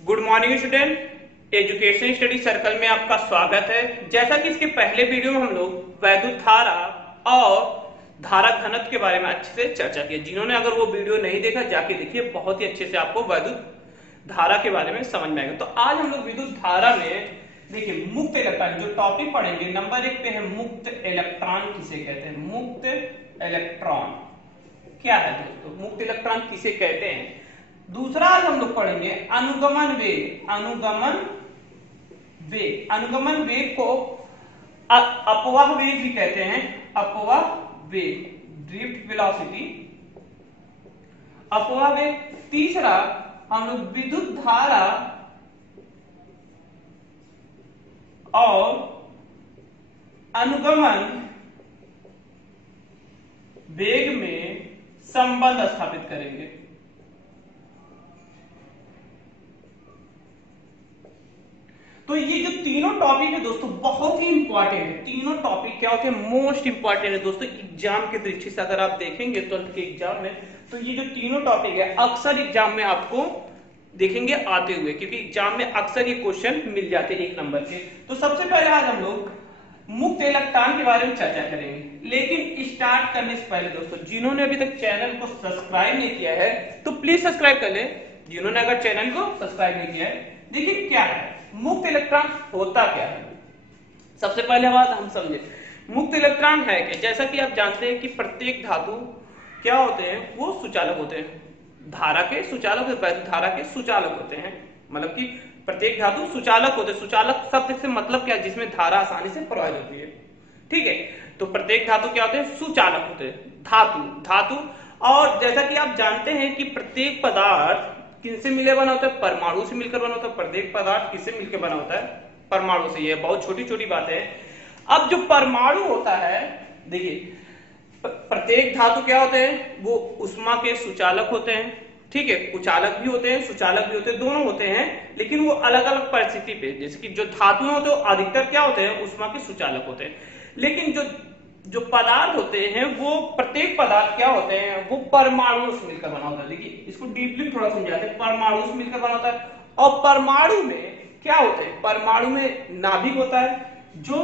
Good morning student. Education study circle में आपका स्वागत है। जैसा कि इसके पहले वीडियो में हम लोग वैद्युत धारा और धारा घनत्व के बारे में अच्छे से चर्चा की। जिन्होंने अगर वो वीडियो नहीं देखा जाके देखिए, बहुत ही अच्छे से आपको वैद्युत धारा के बारे में समझ में आएगा। तो आज हम लोग विद्युत धारा में देखिए मुक्त इलेक्ट्रॉन जो टॉपिक पढ़ेंगे, नंबर 1 पे है मुक्त इलेक्ट्रॉन किसे कहते हैं। मुक्त इलेक्ट्रॉन क्या है दोस्तों, मुक्त इलेक्ट्रॉन किसे कहते हैं। दूसरा आज हम लोग पढ़ेंगे अनुगमन वेग। अनुगमन वेग को अपवाह वेग भी कहते हैं। अपवाह वेग, ड्रिफ्ट वेलोसिटी, अपवाह वेग। तीसरा हम लोग विद्युत धारा और अनुगमन वेग में संबंध स्थापित करेंगे। तो ये जो तीनों टॉपिक है दोस्तों बहुत ही इंपॉर्टेंट है। तीनों टॉपिक क्या होते हैं, मोस्ट इंपॉर्टेंट है दोस्तों। एग्जाम के दृष्टि से अगर आप देखेंगे 12th के एग्जाम में, तो ये जो तीनों टॉपिक है अक्सर एग्जाम में आपको देखेंगे आते हुए, क्योंकि एग्जाम में अक्सर ये क्वेश्चन मिल जाते हैं 1 नंबर के। तो सबसे पहले आज हम लोग मुक्त इलेक्ट्रॉन के बारे में चर्चा करेंगे। लेकिन स्टार्ट करने से पहले दोस्तों, जिन्होंने अभी तक चैनल को सब्सक्राइब नहीं किया है तो प्लीज सब्सक्राइब कर ले। जिन्होंने अगर चैनल को सब्सक्राइब नहीं किया है, देखिए क्या है मुक्त इलेक्ट्रॉन, होता क्या है। सबसे पहले बात हम समझे मुक्त इलेक्ट्रॉन है कि जैसा कि आप जानते हैं कि प्रत्येक धातु क्या होते हैं, वो सुचालक होते हैं। धारा के सुचालक, वैद्युत धारा के सुचालक होते हैं। मतलब कि प्रत्येक धातु सुचालक होते हैं। सुचालक शब्द से मतलब क्या है, जिसमें धारा आसानी से प्रवाहित होती है। ठीक है, तो प्रत्येक धातु क्या होते हैं, सुचालक होते हैं। धातु और जैसा कि आप जानते हैं कि प्रत्येक पदार्थ किनसे मिले बना होता है, परमाणु से मिलकर बना होता है। प्रत्येक पदार्थ किससे मिलकर बना होता है, परमाणु से। ये बहुत छोटी छोटी बातें हैं। अब जो परमाणु होता है, देखिए प्रत्येक धातु क्या होते हैं, वो उष्मा के सुचालक होते हैं। ठीक है, कुचालक भी होते हैं, सुचालक भी होते हैं, दोनों होते हैं। लेकिन वो अलग अलग परिस्थिति पे, जैसे कि जो धातु होते हैं अधिकतर क्या होते हैं, उष्मा के सुचालक होते हैं। लेकिन जो पदार्थ होते हैं, वो प्रत्येक पदार्थ क्या होते हैं, वो परमाणु से मिलकर बना होता है। देखिए इसको डीपली थोड़ा समझाते हैं। परमाणु से मिलकर बना होता है। और परमाणु में क्या होते हैं, परमाणु में नाभिक होता है जो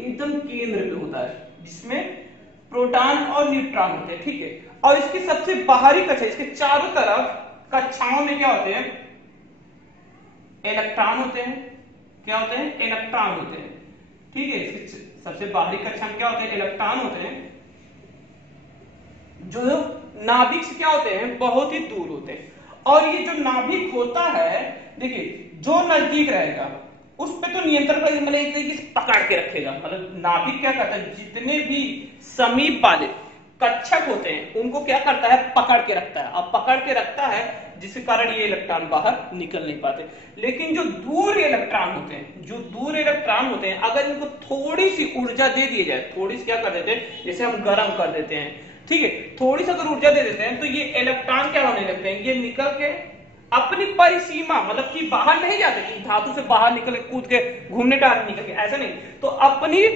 एकदम केंद्र पे होता है, जिसमें प्रोटॉन और न्यूट्रॉन होते हैं। ठीक है, और इसकी सबसे बाहरी कक्षा, इसके चारों तरफ कक्षाओं में क्या होते हैं, इलेक्ट्रॉन होते हैं। क्या होते हैं, इलेक्ट्रॉन होते हैं। ठीक है, इसके सबसे बाहरी कक्षा में क्या होते हैं, इलेक्ट्रॉन होते हैं, जो नाभिक से क्या होते हैं, बहुत ही दूर होते हैं। और ये जो नाभिक होता है, देखिए जो नजदीक रहेगा उस पे तो नियंत्रण कर, मतलब एक तरीके से पकड़ के रखेगा। मतलब नाभिक क्या करता है, जितने भी समीप वाले कक्षक होते हैं उनको क्या करता है, पकड़ के रखता है। अब पकड़ के रखता है जिसके कारण ये इलेक्ट्रॉन बाहर निकल नहीं पाते। लेकिन जो दूर इलेक्ट्रॉन होते हैं, अगर इनको थोड़ी सी ऊर्जा दे दी जाए, थोड़ी सी क्या कर देते हैं, जैसे हम गर्म कर देते हैं, ठीक है, थोड़ी सी अगर ऊर्जा दे देते हैं तो ये इलेक्ट्रॉन क्या होने लगते हैं, ये निकल के अपनी परिसीमा, मतलब कि बाहर नहीं जाते कि धातु से बाहर निकल के कूद के घूमने का निकल के, ऐसा नहीं। तो अपनी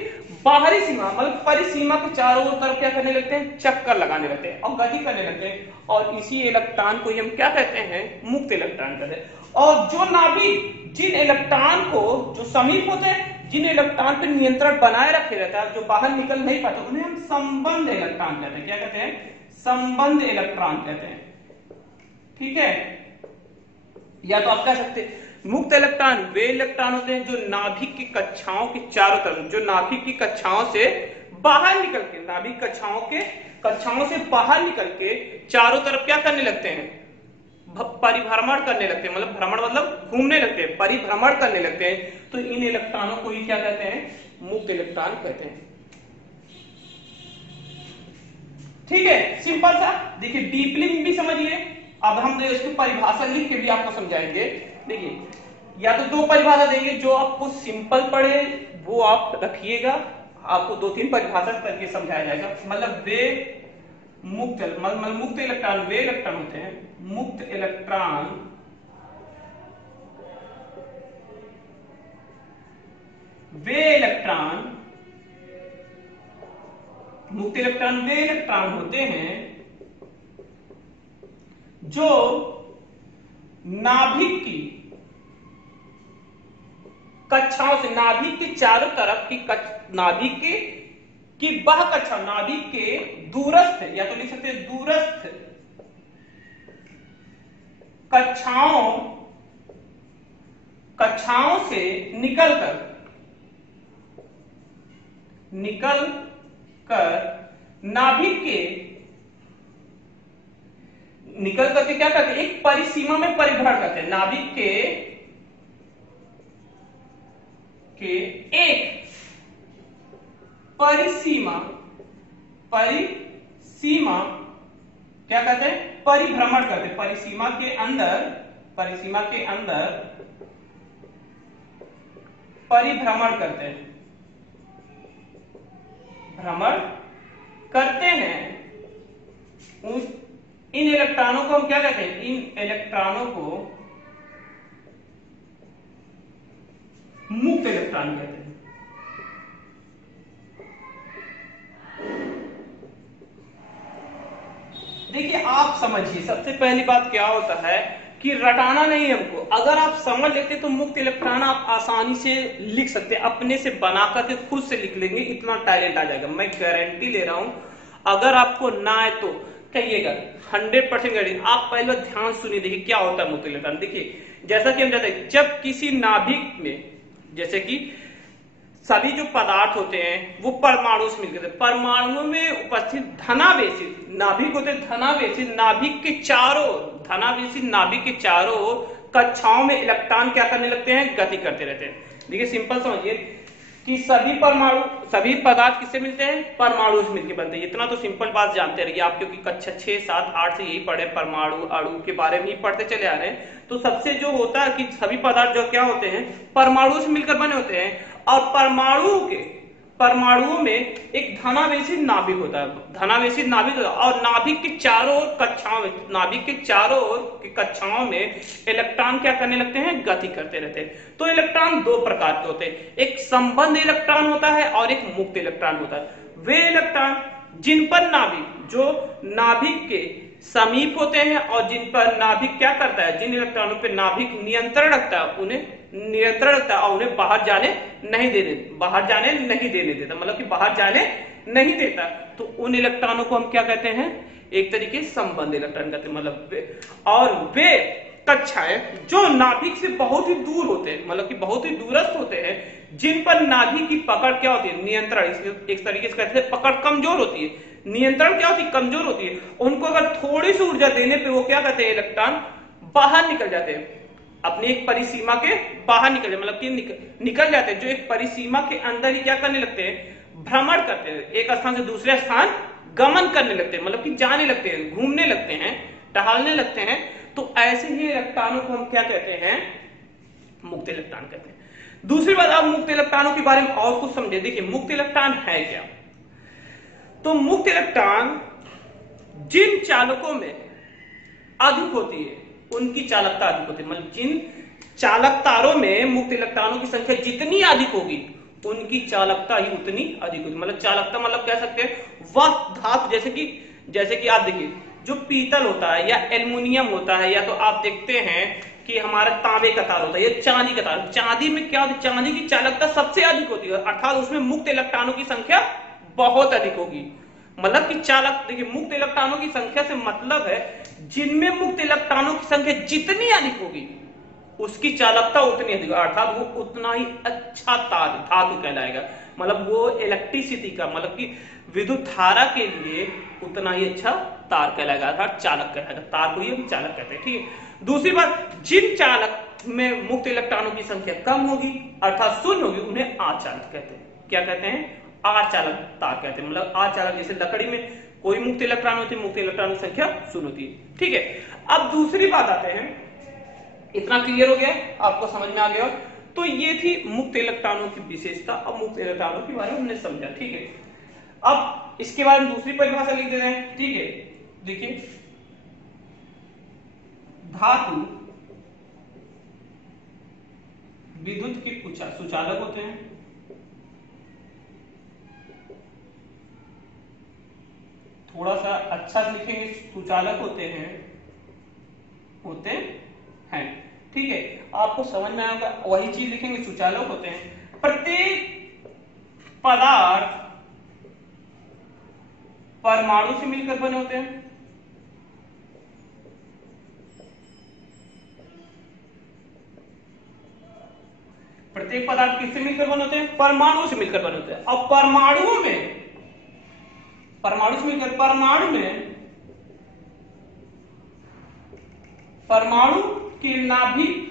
बाहरी सीमा, मतलब परिसीमा के चारों तरफ क्या करने लगते हैं, चक्कर लगाने लगते हैं और गति करने लगते हैं। और इसी इलेक्ट्रॉन को हम क्या कहते हैं, मुक्त इलेक्ट्रॉन कहते हैं। और जो नाभिक जिन इलेक्ट्रॉन को, जो समीप होते हैं, जिन इलेक्ट्रॉन पर नियंत्रण बनाए रखे रहता है, जो बाहर निकल नहीं पाते, उन्हें हम संबंध इलेक्ट्रॉन कहते हैं। क्या कहते हैं, संबंध इलेक्ट्रॉन कहते हैं। ठीक है, या तो आप कह सकते हैं मुक्त इलेक्ट्रॉन वे इलेक्ट्रॉन होते हैं जो नाभिक की कक्षाओं के चारों तरफ, जो नाभिक की कक्षाओं से बाहर निकल के, नाभिक कक्षाओं से बाहर निकल के चारों तरफ क्या करने लगते हैं, परिभ्रमण करने लगते हैं। मतलब भ्रमण मतलब घूमने लगते हैं, परिभ्रमण करने लगते हैं। तो इन इलेक्ट्रॉनों को ही क्या कहते हैं, मुक्त इलेक्ट्रॉन कहते हैं। ठीक है, सिंपल सा। देखिए डीपली भी समझिए। अब हम इसकी परिभाषा लिख के भी आपको समझाएंगे। देखिए या तो 2 परिभाषा देंगे, जो आपको सिंपल पड़े वो आप रखिएगा, आपको 2-3 परिभाषा करके समझाया जाएगा। मतलब वे मुक्त इलेक्ट्रॉन वे इलेक्ट्रॉन होते हैं, मुक्त इलेक्ट्रॉन वे इलेक्ट्रॉन होते हैं जो नाभिक की कक्षाओं से, नाभिक के चारों तरफ की नाभिक की वह कक्षा, नाभिक के दूरस्थ, या तो लिख सकते हैं दूरस्थ कक्षाओं से निकलकर नाभिक के निकल करके क्या करते हैं, एक परिसीमा में परिभ्रमण करते हैं। नाभिक के एक परिसीमा क्या कहते हैं, परिभ्रमण करते हैं। परिसीमा के अंदर परिभ्रमण करते हैं, भ्रमण करते हैं। इन इलेक्ट्रॉनों को हम क्या कहते हैं, इन इलेक्ट्रॉनों को मुक्त इलेक्ट्रॉन कहते हैं। देखिए आप समझिए, सबसे पहली बात क्या होता है कि रटाना नहीं हमको, अगर आप समझ लेते तो मुक्त इलेक्ट्रॉन आप आसानी से लिख सकते हैं, अपने से बना करके खुद से लिख लेंगे, इतना टैलेंट आ जाएगा, मैं गारंटी ले रहा हूं। अगर आपको ना आए तो कहिएगा, 100% गारंटी। आप पहले ध्यान सुनिए, देखिए क्या होता है मुक्त इलेक्ट्रॉन। देखिए जैसा कि हम जानते हैं, जब किसी नाभिक में, जैसे कि सभी जो पदार्थ होते हैं वो परमाणु से मिलकर, परमाणु में उपस्थित धनावेशित नाभिक होते हैं, धनावेशित नाभिक के चारों कक्षाओं में इलेक्ट्रॉन क्या करने लगते हैं, गति करते रहते हैं। देखिए सिंपल समझिए कि सभी पदार्थ किससे मिलते हैं, परमाणु से मिलकर बनते हैं। इतना तो सिंपल बात जानते रहिए आप, क्योंकि कक्षा 6, 7, 8 से यही पढ़े, परमाणु अणु के बारे में ही पढ़ते चले आ रहे हैं। तो सबसे जो होता है कि सभी पदार्थ जो क्या होते हैं, परमाणु से मिलकर बने होते हैं, और परमाणुओं में एक धनावेशित नाभिक होता है, और नाभिक के चारों ओर कक्षाओं में इलेक्ट्रॉन क्या करने लगते हैं, गति करते रहते हैं। तो इलेक्ट्रॉन दो प्रकार के होते हैं, एक संबंध इलेक्ट्रॉन होता है और एक मुक्त इलेक्ट्रॉन होता है। वे इलेक्ट्रॉन जिन पर नाभिक के समीप होते हैं और जिन पर नाभिक क्या करता है, जिन इलेक्ट्रॉनों पर नाभिक नियंत्रण रखता है, और उन्हें बाहर जाने नहीं देने देता, मतलब कि बाहर जाने नहीं देता, तो उन इलेक्ट्रॉनों को हम क्या कहते हैं, एक तरीके से संबंध इलेक्ट्रॉन कहते हैं। मतलब वे कक्षाएं जो नाभिक से बहुत ही दूर होते हैं, मतलब कि बहुत ही दूरस्थ होते हैं, जिन पर नाभिक की पकड़ क्या होती है, नियंत्रण, एक तरीके से कहते हैं पकड़ कमजोर होती है, नियंत्रण क्या होती है, कमजोर होती है। उनको अगर थोड़ी सी ऊर्जा देने पे वो क्या कहते हैं, इलेक्ट्रॉन बाहर निकल जाते हैं, अपनी एक परिसीमा के बाहर निकल जाते, मतलब कि निकल जाते हैं, जो एक परिसीमा के अंदर ही क्या करने लगते हैं, भ्रमण करते हैं, एक स्थान से दूसरे स्थान गमन करने लगते हैं, मतलब कि जाने लगते हैं, घूमने लगते हैं, टहलने लगते हैं। तो ऐसे ही इलेक्ट्रॉनों को हम क्या कहते हैं, मुक्त इलेक्ट्रॉन कहते हैं। दूसरी बात, आप मुक्त इलेक्ट्रॉनों के बारे में और कुछ समझे। देखिए मुक्त इलेक्ट्रॉन है क्या, तो मुक्त इलेक्ट्रॉन जिन चालकों में अधिक होती है उनकी चालकता अधिक होती है, मतलब जिन चालक तारों में मुक्त इलेक्ट्रॉनों की संख्या जितनी अधिक होगी उनकी चालकता ही उतनी अधिक होगी। मतलब चालकता मतलब कह सकते हैं वह धातु, जैसे कि आप देखिए जो पीतल होता है या एल्युमिनियम होता है, या तो आप देखते हैं कि हमारा तांबे का तार होता है या चांदी का तार, चांदी में क्या होती है, चांदी की चालकता सबसे अधिक होती है, अर्थात उसमें मुक्त इलेक्ट्रॉनों की संख्या बहुत अधिक होगी। मतलब कि देखिए मुक्त इलेक्ट्रॉनों की संख्या से मतलब है जिनमें मुक्त इलेक्ट्रॉनों की संख्या जितनी अधिक होगी उसकी चालकता उतनी अधिक, अर्थात वो उतना ही अच्छा धातु कहलाएगा। मतलब वो इलेक्ट्रिसिटी का, मतलब कि विद्युत धारा के लिए उतना ही अच्छा तार कहलाएगा, अर्थात चालक कहलाएगा। तार को ही हम चालक कहते हैं, ठीक है। दूसरी बात, जिन चालक में मुक्त इलेक्ट्रॉनों की संख्या कम होगी अर्थात शून्य होगी, उन्हें अचालक कहते हैं। क्या कहते हैं, अचालक तार कहते हैं। मतलब अचालक, जैसे लकड़ी में कोई मुक्त इलेक्ट्रॉन होती है, मुक्त इलेक्ट्रॉन की संख्या शून्य होती है, ठीक है। अब दूसरी बात आते हैं, इतना क्लियर हो गया, आपको समझ में आ गया। तो ये थी मुक्त इलेक्ट्रॉनों की विशेषता। अब मुक्त इलेक्ट्रॉनों के बारे में हमने समझा, ठीक है। अब इसके बारे में दूसरी परिभाषा लिख देते हैं, ठीक है। देखिए धातु विद्युत के सुचालक होते हैं, थोड़ा सा अच्छा लिखेंगे, सुचालक होते हैं, ठीक है। आपको समझ में आएगा, वही चीज लिखेंगे, सुचालक होते हैं। प्रत्येक पदार्थ परमाणु से मिलकर बने होते हैं। प्रत्येक पदार्थ किससे मिलकर बने होते हैं? परमाणु से मिलकर बने होते हैं। अब परमाणुओं में, परमाणु से मिलकर, परमाणु के नाभिक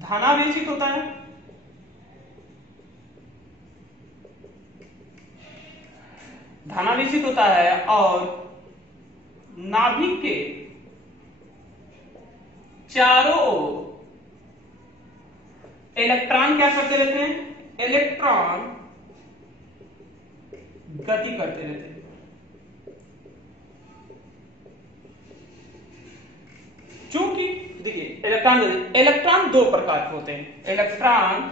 धनावेशित होता है, धनावेशित होता है, और नाभिक के चारों ओर इलेक्ट्रॉन क्या करते रहते हैं? इलेक्ट्रॉन गति करते रहते हैं। चूंकि देखिए इलेक्ट्रॉन दो प्रकार के होते हैं, इलेक्ट्रॉन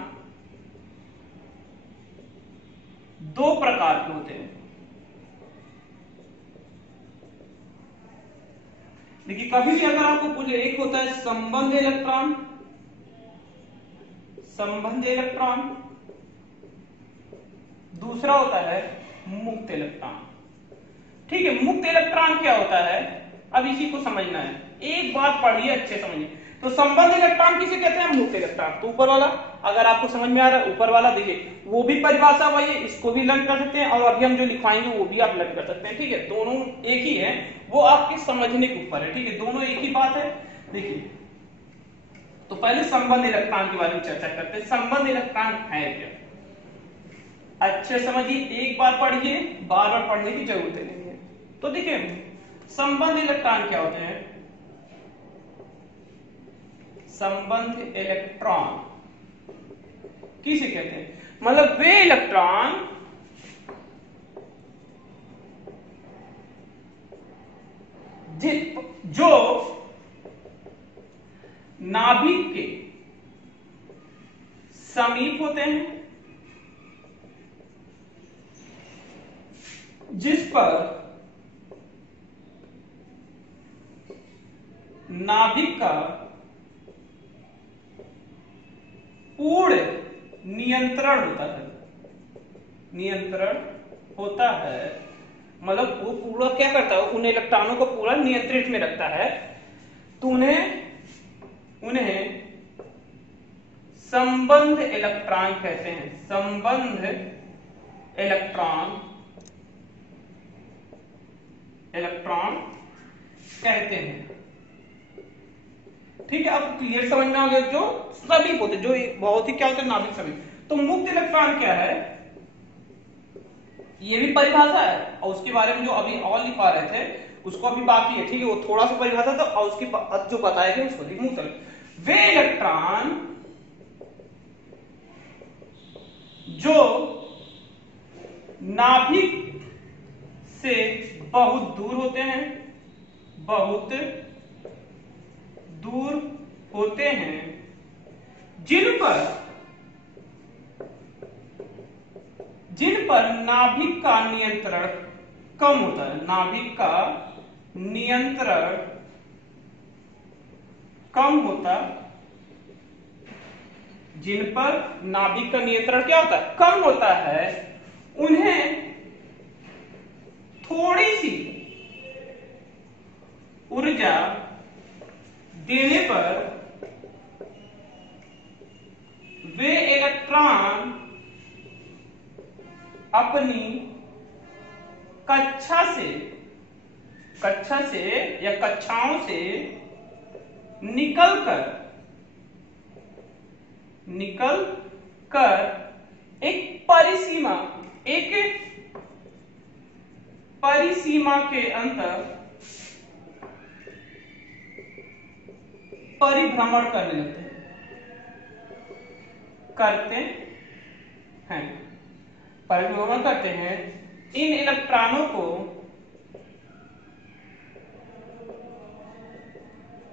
दो प्रकार के होते हैं। देखिए कभी भी अगर आपको पूछे, एक होता है संबंध इलेक्ट्रॉन, संबंध इलेक्ट्रॉन, दूसरा होता है मुक्त इलेक्ट्रॉन। ठीक है, मुक्त इलेक्ट्रॉन क्या होता है, अब इसी को समझना है, एक बात पढ़िए अच्छे समझिए। तो संबंध इलेक्ट्रॉन किसे कहते हैं? मुक्त इलेक्ट्रॉन। तो ऊपर वाला अगर आपको समझ में आ रहा है, ऊपर वाला देखिए वो भी परिभाषा वही है, इसको भी लर्न कर सकते हैं, और अभी हम जो लिखवाएंगे वो भी आप लर्न कर सकते हैं। ठीक है, दोनों एक ही है, वो आपके समझने के ऊपर है। ठीक है, दोनों एक ही बात है। देखिए तो पहले संबंध इलेक्ट्रॉन के बारे में चर्चा करते हैं। संबंध इलेक्ट्रॉन है क्या, अच्छे समझिए, एक बार पढ़िए, बार बार पढ़ने की जरूरत नहीं है। तो देखिए संबंध इलेक्ट्रॉन क्या होते हैं? संबंध इलेक्ट्रॉन किसे कहते हैं? मतलब वे इलेक्ट्रॉन जो नाभिक के समीप होते हैं, जिस पर नाभिक का पूर्ण नियंत्रण होता है, नियंत्रण होता है, मतलब वो पूरा क्या करता है, उन इलेक्ट्रॉनों को पूरा नियंत्रित में रखता है। तो उन्हें संबंध इलेक्ट्रॉन कहते हैं, संबंध इलेक्ट्रॉन कहते हैं। ठीक है, अब क्लियर समझ में आ गया, जो समीप होते, जो बहुत ही क्या होता है, नाभिक समीप। तो मुक्त इलेक्ट्रॉन क्या है, ये भी परिभाषा है, और उसके बारे में जो अभी और लिखा रहे थे उसको अभी बाकी है। ठीक है, वो थोड़ा सा परिभाषा था, और उसकी जो बताया गया उसको मुक्त वे इलेक्ट्रॉन जो नाभिक से बहुत दूर होते हैं, बहुत दूर होते हैं, जिन पर नाभिक का नियंत्रण कम होता है, नाभिक का नियंत्रण कम होता, जिन पर नाभिक का नियंत्रण क्या होता है, कम होता है, उन्हें थोड़ी सी ऊर्जा देने पर वे इलेक्ट्रॉन अपनी कक्षा से या कक्षाओं से निकल कर एक परिसीमा के अंदर परिभ्रमण करने करते हैं, परिभ्रमण करते हैं। इन इलेक्ट्रॉनों को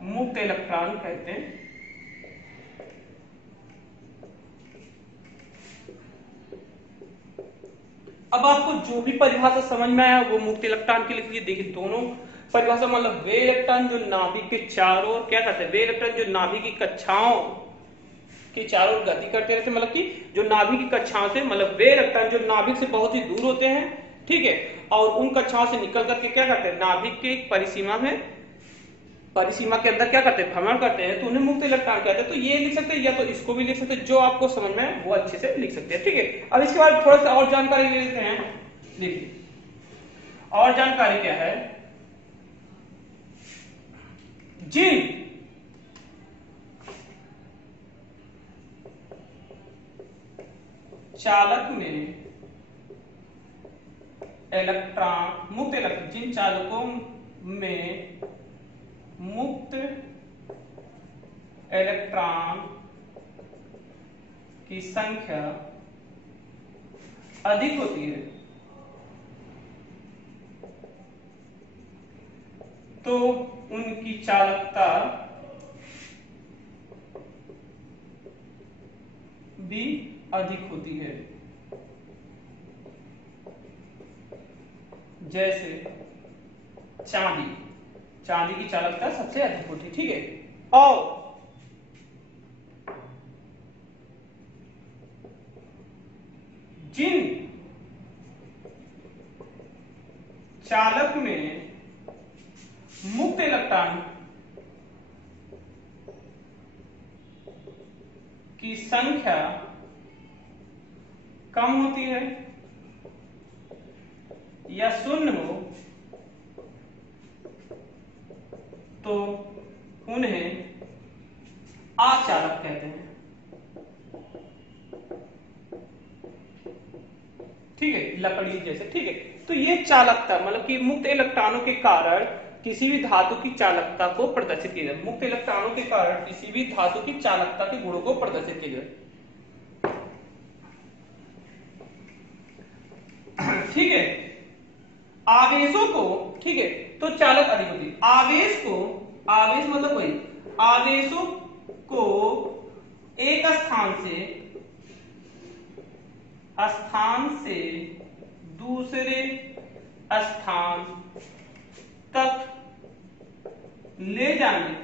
मुक्त इलेक्ट्रॉन कहते हैं। अब आपको जो भी परिभाषा समझ में आया वो मुक्त इलेक्ट्रॉन के लिए देखिए, दोनों परिभाषा मतलब वे इलेक्ट्रॉन जो नाभिक के चारों ओर क्या करते हैं, वे इलेक्ट्रॉन जो नाभिक की कक्षाओं के चारों ओर गति करते रहते, मतलब कि जो नाभिक की कक्षाओं से, मतलब वे इलेक्ट्रॉन जो नाभिक से बहुत ही दूर होते हैं, ठीक है, और उन कक्षाओं से निकल करके क्या करते हैं, नाभिक के परिसीमा के अंदर क्या करते हैं, भ्रमण करते हैं, तो उन्हें मुक्त इलेक्ट्रॉन कहते हैं। तो ये लिख सकते हैं या तो इसको भी लिख सकते हैं, जो आपको समझ में है वो अच्छे से लिख सकते हैं, ठीक है। अब इसके बाद थोड़ा सा और जानकारी ले लेते हैं। देखिए और जानकारी क्या है, जिन चालक में इलेक्ट्रॉन मुक्त इलेक्ट्रॉन, जिन चालकों में मुक्त इलेक्ट्रॉन की संख्या अधिक होती है तो उनकी चालकता भी अधिक होती है। जैसे चांदी की चालकता सबसे अधिक होती है, ठीक है। और जिन चालक में मुक्त इलेक्ट्रॉन की संख्या कम होती है या शून्य हो तो उन्हें अचालक कहते हैं, ठीक है, लकड़ी जैसे, ठीक है। तो ये चालकता मतलब कि मुक्त इलेक्ट्रॉनों के कारण किसी भी धातु की चालकता को प्रदर्शित किया जाए, मुक्त इलेक्ट्रॉनों के कारण किसी भी धातु की चालकता के गुणों को प्रदर्शित किया जाए, ठीक है। आवेशों को, ठीक है, तो चालक अधिक होती है। आवेश मतलब वही, आवेशों को एक स्थान से दूसरे स्थान तक ले जाने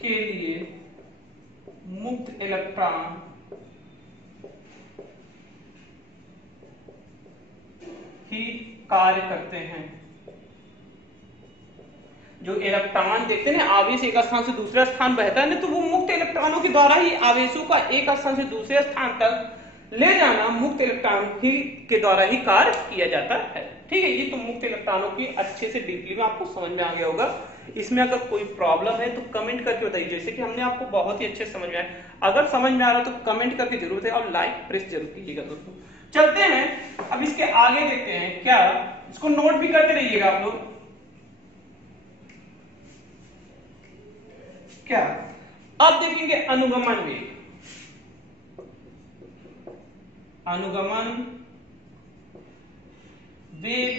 के लिए मुक्त इलेक्ट्रॉन ही कार्य करते हैं। जो इलेक्ट्रॉन देखते हैं ना, आवेश एक स्थान से दूसरा स्थान बहता है ना, तो वो मुक्त इलेक्ट्रॉनों के द्वारा ही आवेशों का एक स्थान से दूसरे स्थान तक ले जाना मुक्त इलेक्ट्रॉन ही के द्वारा ही कार्य किया जाता है, ठीक है। ये तो मुक्त इलेक्ट्रॉनों की अच्छे से डीपली में आपको समझ में आ गया होगा। इसमें अगर कोई प्रॉब्लम है तो कमेंट करके बताइए, जैसे कि हमने आपको बहुत ही अच्छे से समझ में आया। अगर समझ में आ रहा है तो कमेंट करके जरूर दें और लाइक प्रेस जरूर कीजिएगा दोस्तों। चलते हैं अब इसके आगे देखते हैं, क्या इसको नोट भी करते रहिएगा आप लोग। क्या अब देखेंगे अनुगमन वेग, अनुगमन वेग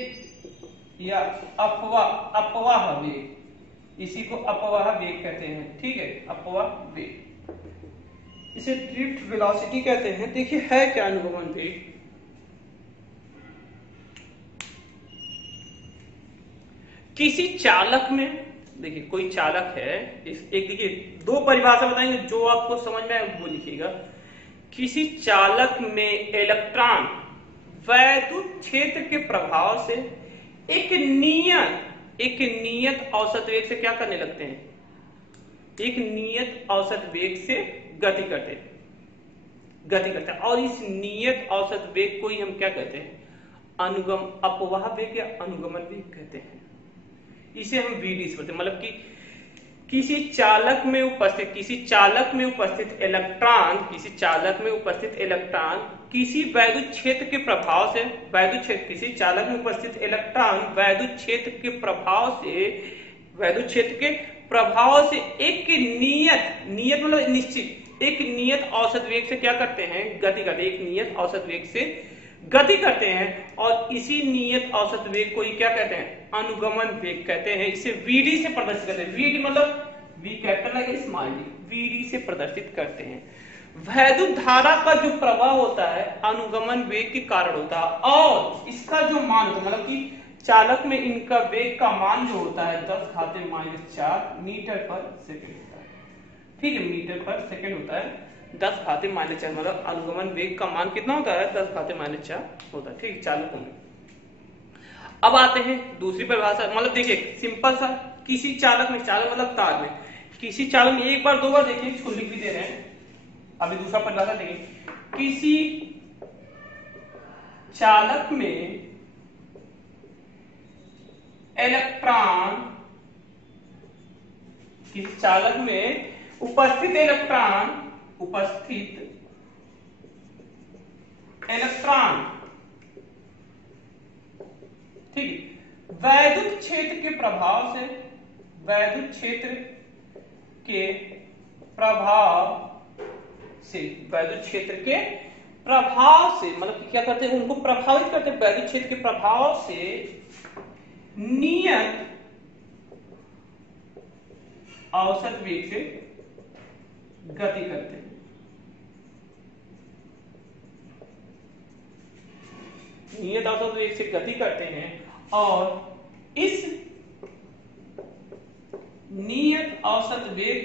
या अपवाह वेग, इसी को अपवाह वेग कहते हैं, ठीक है, अपवाह वेग, इसे ड्रिफ्ट वेलोसिटी कहते हैं। देखिए है क्या अनुगमन वेग, किसी चालक में, देखिए कोई चालक है, एक देखिए दो परिभाषा बताएंगे, जो आपको समझ में आए वो लिखिएगा। किसी चालक में इलेक्ट्रॉन वैद्युत क्षेत्र के प्रभाव से एक नियत औसत वेग से क्या करने लगते हैं, एक नियत औसत वेग से गति करते हैं, और इस नियत औसत वेग को ही हम क्या कहते हैं, अपवाह वेग या अनुगमन वेग कहते हैं। इसे हम वीडी से बोलते हैं, मतलब कि किसी चालक में उपस्थित इलेक्ट्रॉन किसी वैद्युत क्षेत्र के प्रभाव से, किसी चालक में उपस्थित इलेक्ट्रॉन वैद्युत क्षेत्र के प्रभाव से एक नियत मतलब निश्चित एक नियत औसत वेग से क्या करते हैं, एक नियत औसत वेग से गति करते हैं, और इसी नियत औसत वेग को ही क्या कहते हैं, अनुगमन वेग कहते हैं। इसे वीडी से प्रदर्शित करते हैं। वीडी मतलब वी कैपिटल है, स्मॉल डी, वीडी से प्रदर्शित करते हैं। वैद्युत धारा का जो प्रवाह होता है अनुगमन वेग के कारण होता है, और इसका जो मान होता है मतलब कि चालक में इनका वेग का मान जो होता है 10⁻⁴ मीटर पर सेकंड होता है। ठीक है, मीटर पर सेकंड होता है 10⁻⁴, मतलब अनुगमन वेग का मान कितना होता है 10⁻⁴ होता है। ठीक है, चालकों में। अब आते हैं दूसरी परिभाषा, मतलब देखिए सिंपल सा, किसी चालक में, चालक मतलब तार में, किसी चालक में एक बार दो बार देखिए, इसको लिख भी दे रहे हैं। अभी दूसरा परिभाषा देखिए, किसी चालक में इलेक्ट्रॉन, किसी चालक में उपस्थित इलेक्ट्रॉन ठीक, वैद्युत क्षेत्र के प्रभाव से, वैद्युत क्षेत्र के प्रभाव से, वैद्युत क्षेत्र के प्रभाव से, मतलब क्या करते हैं, उनको प्रभावित करते हैं, वैद्युत क्षेत्र के प्रभाव से नियत औसत वेग से गति करते हैं। नियत औसत वेग से गति करते हैं, और इस नियत औसत वेग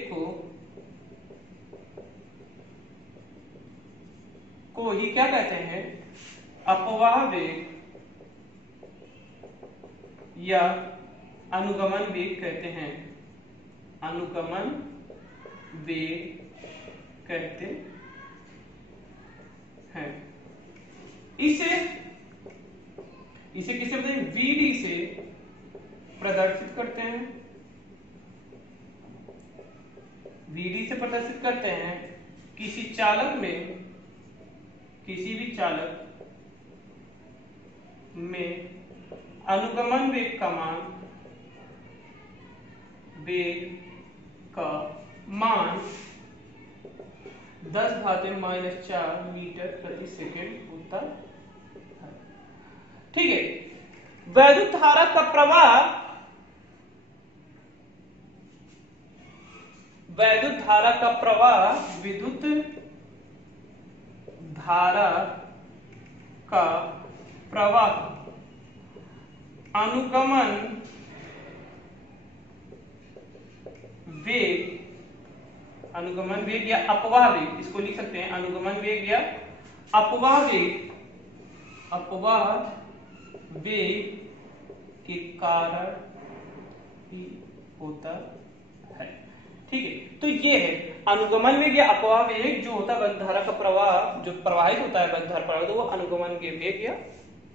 को ही क्या कहते हैं, अपवाह वेग या अनुगमन वेग कहते हैं, अनुगमन वेग कहते हैं। इसे किसे बताएं, Vd से प्रदर्शित करते हैं, Vd से प्रदर्शित करते हैं किसी चालक में, किसी भी चालक में अनुगमन वेग का मान, वेग का मान 10⁻⁴ मीटर प्रति सेकंड होता है। ठीक है, वैद्युत धारा का प्रवाह, विद्युत धारा का प्रवाह अनुगमन वेग या अपवाह वेग, इसको लिख सकते हैं अनुगमन वेग या अपवाह वेग के कारण ही होता है। ठीक है, तो ये है अनुगमन वेग या अपवाह वेग जो होता है वैद्युत धारा का प्रवाह, जो प्रवाहित होता है वैद्युत धारा प्रवाह, तो वो अनुगमन के वेग या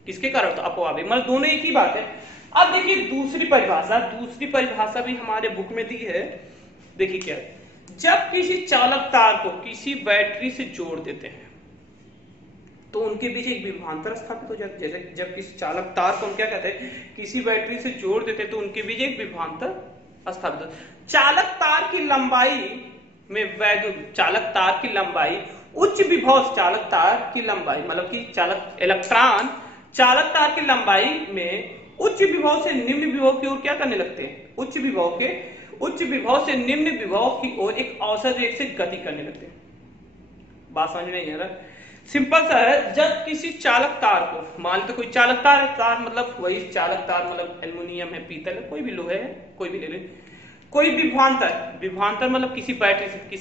किसके कारण होता है, अपवाह वेग, मतलब दोनों एक ही बात है। अब देखिए दूसरी परिभाषा भी हमारे बुक में दी है। देखिए क्या है, जब किसी चालक तार को किसी बैटरी से जोड़ देते हैं तो उनके बीच एक विभवांतर स्थापित हो जाता है। जैसे जब किसी चालक तार को हम क्या कहते हैं, किसी बैटरी से जोड़ देते हैं तो उनके बीच एक विभवांतर स्थापित होता है। चालक तार की लंबाई में वैद्युत, चालक तार की लंबाई उच्च विभव, चालक तार की लंबाई मतलब कि चालक इलेक्ट्रॉन चालक तार की लंबाई में उच्च विभव से निम्न विभव की ओर क्या करने लगते हैं, उच्च विभव से निम्न विभव की ओर एक औसत वेग से गति करने लगते हैं। बात समझ नहीं आ रहा, सिंपल सा है। जब किसी चालक तार को, मान लो कोई चालक तार है, तार मतलब वही चालक तार, मतलब एल्युमिनियम है, पीतल है, कोई भी लोहे है, कोई भी ले ले, कोई विभवांतर मतलब किसी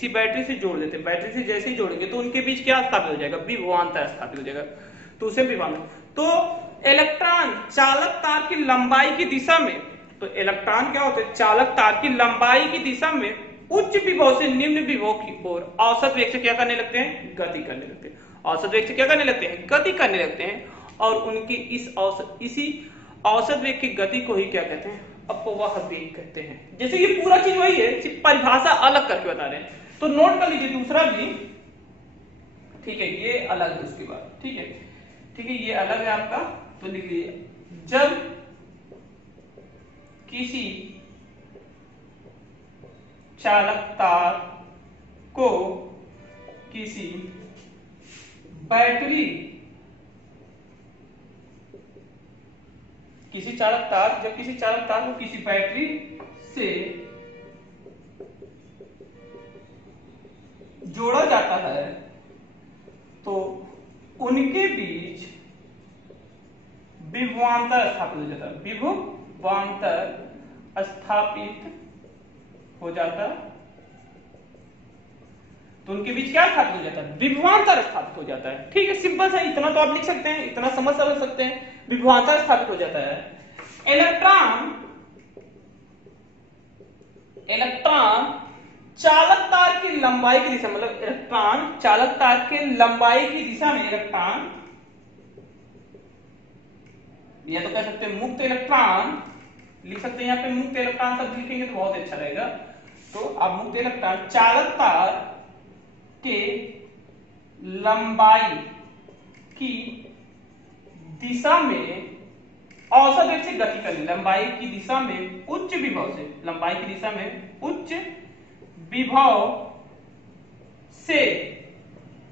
बैटरी से जोड़ देते हैं। बैटरी से जैसे ही जोड़ेंगे तो उनके बीच क्या स्थापित हो जाएगा, विभवांतर स्थापित हो जाएगा, तो उसे विभवांतर। तो इलेक्ट्रॉन चालक तार की लंबाई की दिशा में, तो इलेक्ट्रॉन क्या होते हैं, चालक तार की लंबाई की दिशा में उच्च विभव से निम्न विभव की ओर औसत वेग से क्या करने लगते हैं, गति करने लगते हैं। औसत वेग से क्या करने लगते हैं, गति करने लगते हैं, और उनकी इसी औसत वेग की गति को ही क्या कहते हैं, अपवाह वेग कहते हैं। जैसे ये पूरा चीज वही है, सिर्फ परिभाषा अलग करके बता रहे हैं, तो नोट कर लीजिए दूसरा भी। ठीक है, ये अलग है उसके बाद, ठीक है, ये अलग है आपका, तो लिख लीजिए, जब किसी चालक तार को किसी बैटरी, जब किसी चालक तार को किसी बैटरी से जोड़ा जाता है तो उनके बीच विभवांतर स्थापित हो जाता है, विभवांतर स्थापित हो जाता है। तो उनके बीच क्या स्थापित हो जाता है? विभवांतर स्थापित हो जाता है। ठीक है, सिंपल सा, इतना तो आप लिख सकते हैं, इतना समझ सकते हैं। विभवांतर स्थापित हो जाता है। इलेक्ट्रॉन चालक तार की लंबाई की दिशा, मतलब इलेक्ट्रॉन चालक तार के लंबाई की दिशा में, इलेक्ट्रॉन या तो कह सकते हैं मुक्त इलेक्ट्रॉन लिख सकते हैं, यहाँ पे मुक्त इलेक्ट्रॉन शब्द लिखेंगे तो बहुत अच्छा रहेगा। तो अब मुक्त इलेक्ट्रॉन चालक तार के लंबाई की दिशा में औसत वेग से गति करनी, लंबाई की दिशा में उच्च विभव से, लंबाई की दिशा में उच्च विभव से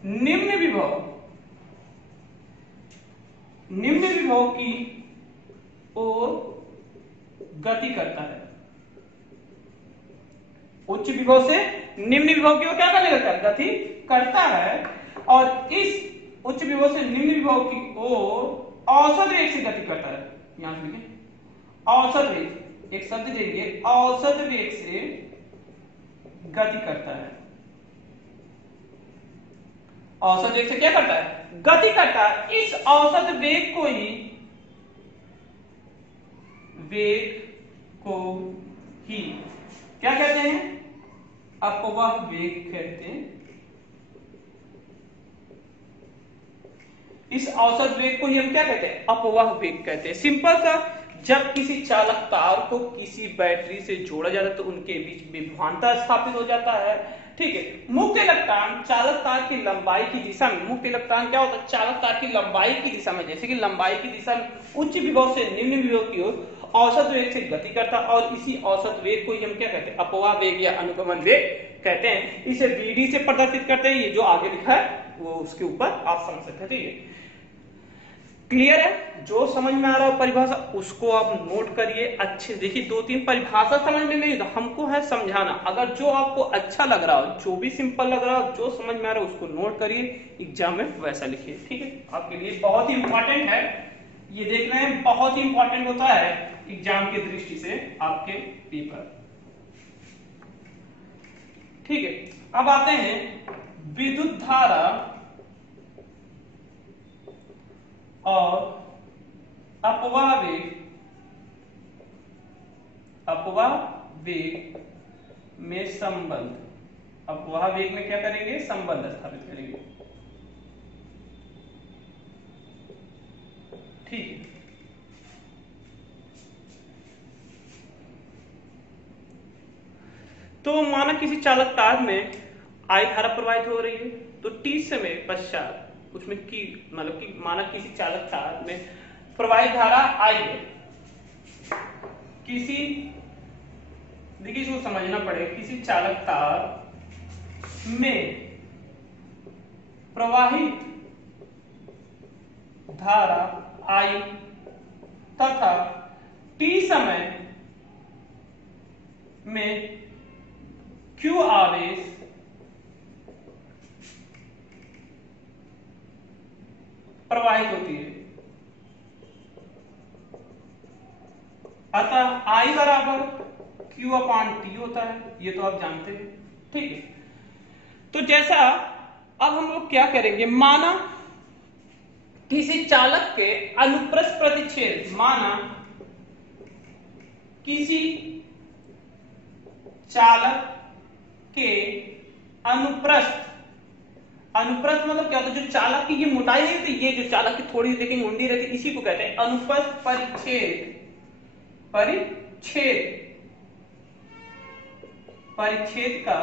निम्न विभव की ओर गति करता है। उच्च विभव से निम्न विभव की ओर क्या करने लगता है? गति करता है। और इस उच्च विभव से निम्न विभव की ओर औसत वेग से गति करता है। यहां से लिखें, औसत वेग, एक शब्द देंगे, औसत वेग से गति करता है। औसत वेग से क्या करता है? गति करता है। इस औसत वेग को ही क्या कहते हैं? अपवाह वेग कहते हैं। इस औसत वेग को ही हम क्या कहते हैं? अपवाह वेग कहते हैं। सिंपल सा, जब किसी चालक तार को किसी बैटरी से जोड़ा जाता है तो उनके बीच विभवांतर स्थापित हो जाता है। ठीक है, मुक्त इलेक्ट्रॉन चालक तार की लंबाई की दिशा में, मुक्त इलेक्ट्रॉन क्या होता है? चालक तार की लंबाई की दिशा में, जैसे कि लंबाई की दिशा में उच्च विभव से निम्न विभव की ओर औसत वेग से गति करता है। और इसी औसत वेग को ही हम क्या कहते हैं? अपवाह वेग या अनुगमन वेग कहते हैं। इसे VD से प्रदर्शित करते हैं। ये जो आगे लिखा है वो उसके ऊपर आप समझ सकते हैं। ठीक है, क्लियर है? जो समझ में आ रहा है परिभाषा उसको आप नोट करिए अच्छे। देखिए, 2-3 परिभाषा समझ में नहीं, हमको है समझाना। अगर जो आपको अच्छा लग रहा हो, जो भी सिंपल लग रहा हो, जो समझ में आ रहा है उसको नोट करिए, एग्जाम में वैसा लिखिए। ठीक है, आपके लिए बहुत ही इंपॉर्टेंट है, ये देख रहे हैं, बहुत ही इंपॉर्टेंट होता है एग्जाम की दृष्टि से आपके पेपर। ठीक है, अब आते हैं विद्युत धारा और अपवाह वेग में संबंध। अपवाह वेग में क्या करेंगे? संबंध स्थापित करेंगे। ठीक है, तो माना किसी चालक तार में I धारा प्रवाहित हो रही है, तो T समय पश्चात उसमें की मतलब कि माना किसी चालक तार में प्रवाहित धारा I है। किसी, देखिए इसको समझना पड़ेगा, किसी चालक तार में प्रवाहित धारा I तथा T समय में Q आवेश प्रवाहित होती है। अतः I बराबर Q/T होता है, ये तो आप जानते हैं। ठीक है, तो जैसा अब हम लोग क्या करेंगे, माना किसी चालक के अनुप्रस्थ प्रतिच्छेद, माना किसी चालक के अनुप्रस्थ, अनुप्रस्थ मतलब क्या होता है? जो चालक की ये मोटाई नहीं होती, ये जो चालक की थोड़ी देखेंगे उंडी रहती है, इसी को कहते हैं अनुप्रस्थ परिच्छेद। परिच्छेद का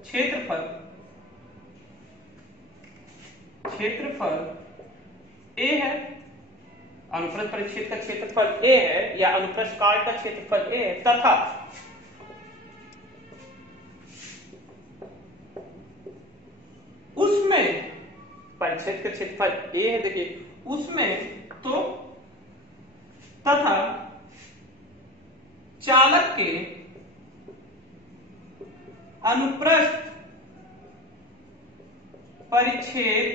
क्षेत्रफल A है, अनुप्रस्थ परिच्छेद का क्षेत्रफल A है, या अनुप्रस्थ काट का क्षेत्रफल A है, तथा उसमें परिच्छेद का क्षेत्रफल A है, देखिए उसमें तो तथा चालक के अनुप्रस्थ परिच्छेद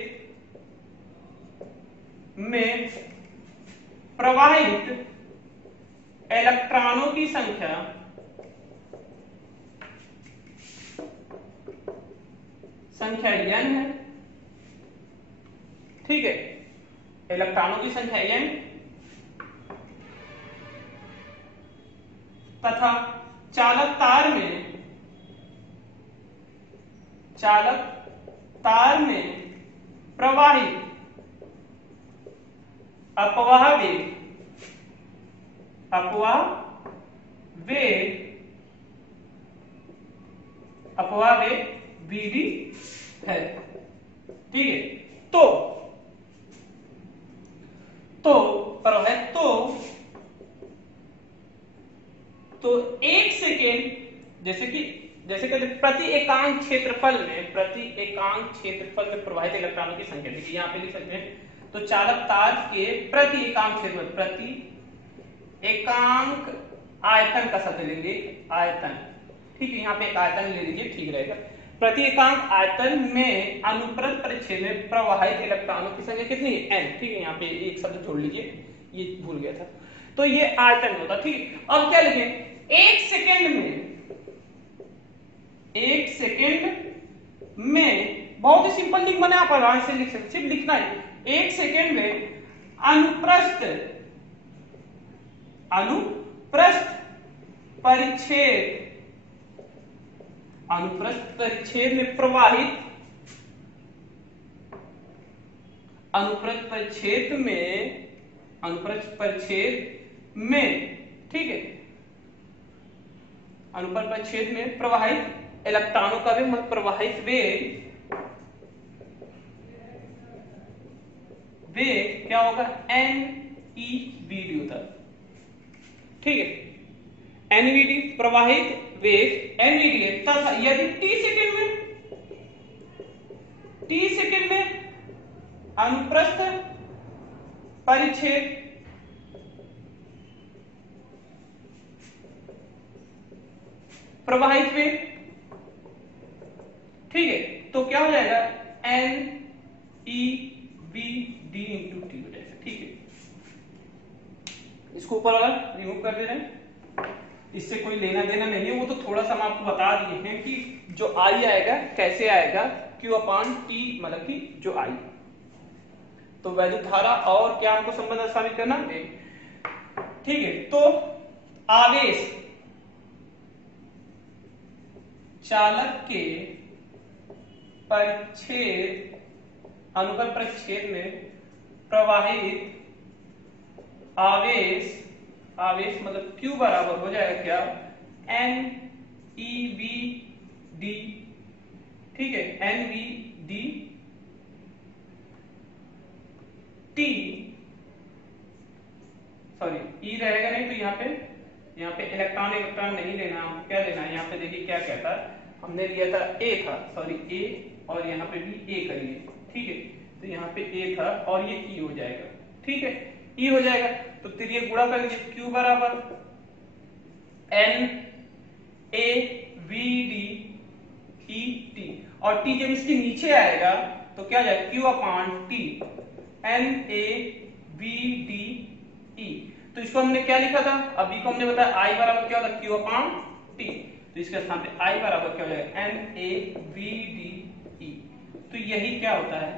में प्रवाहित इलेक्ट्रॉनों की संख्या n है। ठीक है, इलेक्ट्रॉनों की संख्या n तथा चालक तार में प्रवाहित अपवाह वेग Vd है। ठीक है, तो एक सेकेंड जैसे कि प्रति एकांक क्षेत्रफल में प्रवाहित इलेक्ट्रॉनों की संख्या, देखिए यहां पे लिख सकते हैं। तो चालक तार के प्रति एकांक क्षेत्रफल, प्रति एकांक आयतन का शब्द लेंगे, आयतन। ठीक है, यहाँ पे एक आयतन ले लीजिए, ठीक रहेगा। प्रति एकांक आयतन में अनुप्रस्थ परिच्छेद में प्रवाहित इलेक्ट्रॉनों की संख्या कितनी है? n। ठीक है, यहाँ पे एक शब्द जोड़ लीजिए, ये भूल गया था। तो ये आयतन होता। ठीक, अब क्या लिखें? एक सेकेंड में बहुत ही सिंपल लिंक बना, आप आराम से लिख सकते, सिर्फ लिखना है। एक सेकेंड में अनुप्रस्थ परिच्छेद में प्रवाहित अनुप्रस्थ परिच्छेद में ठीक है, अनुप्रस्थ परिच्छेद में प्रवाहित इलेक्ट्रॉनों का भी प्रवाहित वेग क्या होगा? NeVd होता है। ठीक है, NeVd प्रवाहित वेग NeVd है। तथा यदि t सेकेंड में अनुप्रस्थ परिच्छेद प्रवाहित वेग, ठीक है, तो क्या हो जाएगा? NeVd इंटू टी हो जाएगा। ठीक है, इसको ऊपर वाला रिमूव कर दे रहे हैं, इससे कोई लेना देना नहीं है। वो तो थोड़ा सा हम आपको बता दिए हैं कि जो I आएगा कैसे आएगा, Q/T मतलब कि जो I। तो वैद्युत धारा और क्या हमको संबंध साबित करना है? ठीक है, तो आवेश चालक के अनुप्रस्थ परिच्छेद में प्रवाहित आवेश मतलब Q बराबर हो जाएगा क्या? NeVd। ठीक है, NeVd T, सॉरी E रहेगा नहीं, तो यहाँ पे इलेक्ट्रॉन नहीं लेना, हमको क्या लेना है? यहाँ पे देखिए क्या कहता है, हमने लिया था A था, सॉरी A, और यहाँ पे भी A करिए। ठीक है, तो यहाँ पे A था और ये E हो जाएगा। ठीक है, E हो जाएगा, तो तिरिये गुणा कर लीजिए। Q बराबर NaVd ET, और T जब इसके नीचे आएगा तो क्या जाएगा? Q/T NaVd E। तो इसको हमने क्या लिखा था? अभी को हमने बताया I बराबर क्या होता है? Q/T। तो इसके स्थान पे I बराबर क्या हो जाएगा? NaVd E। तो यही क्या होता है?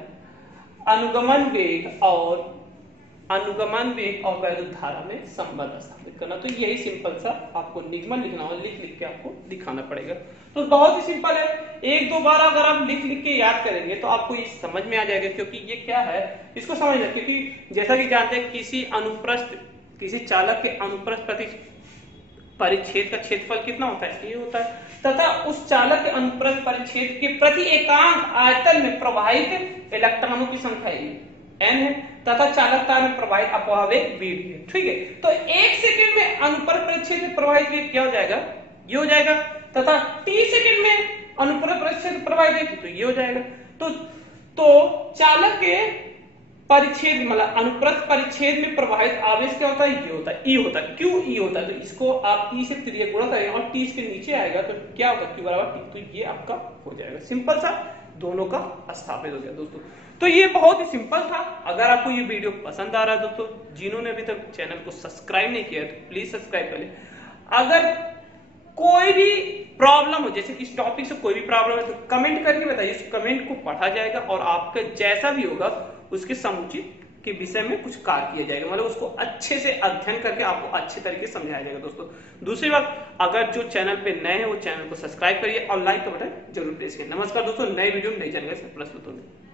अनुगमन वेग और वैद्युत धारा में संबंध स्थापित करना। तो यही सिंपल सा आपको निगमन लिखना होगा, लिख के आपको दिखाना पड़ेगा। तो बहुत ही सिंपल है, एक दो बार अगर आप लिख के याद करेंगे तो आपको ये समझ में आ जाएगा। क्योंकि ये क्या है, इसको समझना, क्योंकि जैसा कि जानते हैं किसी चालक के अनुप्रस्थ परिच्छेद का क्षेत्रफल कितना होता है? ये होता है। तथा उस चालक के अनुप्रस्थ परिच्छेद के प्रति एकांक आयतन में प्रवाहित इलेक्ट्रॉनों की संख्या n है, तथा चालक तार में प्रवाहित अपवाह वेग Vd है। ठीक है, तो एक सेकंड में अनुप्रस्थ परिच्छेद में प्रवाहित वेग क्या हो जाएगा? ये हो जाएगा। तथा t सेकंड में अनुप्रस्थ परिच्छेद प्रवाहित वेग तो ये हो जाएगा। तो चालक के परिच्छेद मतलब अनुप्रस्थ परिच्छेद में प्रवाहित आवेश क्या होता है? ये होता है, E होता है। क्यों E होता है? तो इसको आप E से त्रिज्या गुणा करें और T इसके नीचे आएगा तो क्या होगा? Q बराबर T। तो ये आपका हो जाएगा, सिंपल सा दोनों का स्थापित हो गया दोस्तों। तो ये बहुत ही सिंपल था। अगर आपको ये वीडियो पसंद आ रहा है दोस्तों, जिन्होंने अभी तक चैनल को सब्सक्राइब नहीं किया है तो प्लीज सब्सक्राइब कर ले। अगर कोई भी प्रॉब्लम हो, जैसे कि इस टॉपिक से कोई भी प्रॉब्लम है तो कमेंट करके बताइए, उस कमेंट को पढ़ा जाएगा और आपका जैसा भी होगा उसके समुचित के विषय में कुछ कार्य किया जाएगा, मतलब उसको अच्छे से अध्ययन करके आपको अच्छे तरीके से समझाया जाएगा दोस्तों। दूसरी बात, अगर जो चैनल पे नए हैं वो चैनल को सब्सक्राइब करिए और लाइक का बटन जरूर प्रेस करिए। नमस्कार दोस्तों, नए वीडियो नई जानकारी से प्रस्तुत होंगे।